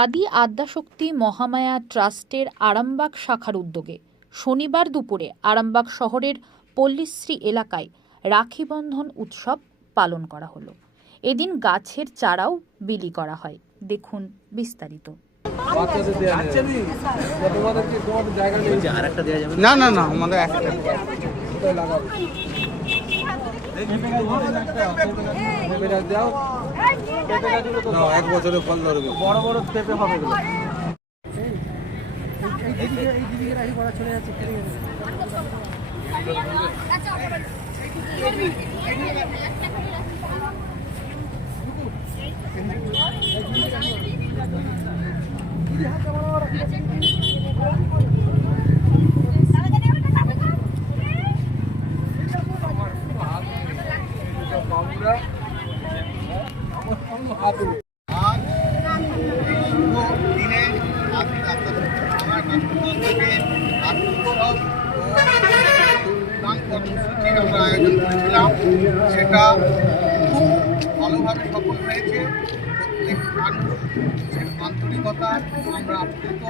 আদি আদ্যাশক্তি মহামায়া ট্রাস্টের আরামবাগ শাখার উদ্যোগে শনিবার দুপুরে আরামবাগ শহরের পল্লীশ্রী এলাকায় রাখি বন্ধন উৎসব পালন করা হলো। এদিন গাছের চারাও বিলি করা হয়। দেখুন বিস্তারিত। যাবে না? না না আমাদের একটা কোথায় লাগাবো পেঁপে গাছ দাও পেঁপে গাছগুলো তো না, এক বছরে ফল ধরবে বড় বড় পেঁপে হবে এগুলো। বাবুরা, আমার কোনো হাত নেই। আজ শুভ দিনে আজকে আমার থেকে আত্মোৎসব ও দান কর্মসূচি আমরা আয়োজন করেছিলাম সেটা খুব ভালোভাবে সফল হয়েছে আন্তরিকতা আমরা আপ্লুত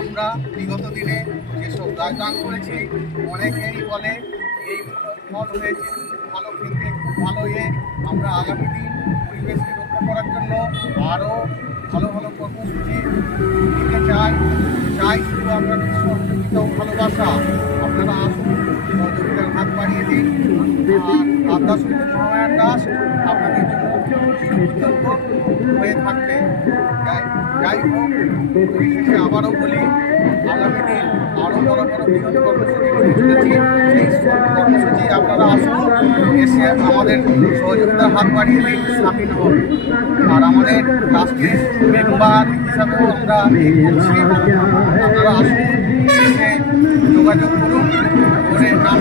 আমরা বিগত দিনে যেসব গাছ দান করেছি, অনেকেই বলে এই ফল হয়েছে, ভালো খেতে খুব ভালো ইয়ে। আমরা আগামী দিন পরিবেশকে রক্ষা করার জন্য আরও ভালো ভালো কর্মসূচি দিতে চাই। চাই শুধু আপনাদের সহযোগিতা ভালোবাসা। আপনারা আসুন, সহযোগিতার হাত বাড়িয়ে দিন। আর আদ্যা সমিতি মহামায়ার দাস আপনাদের হয়ে থাকবে। যাই হোক পরিশেষে আবারও বলি, আগামী দিন আরও বড় বড় বৃহৎ কর্মসূচি চলেছি সেই কর্মসূচি আপনারা আসুন, এসে আমাদের সহযোগিতার হাত বাড়িয়ে দিন, সামিল হন। আর আমাদের রাষ্ট্রের মেম্বার হিসাবেও আমরা করছি আপনারা আসুন, এসে যোগাযোগ করুন, করে নাম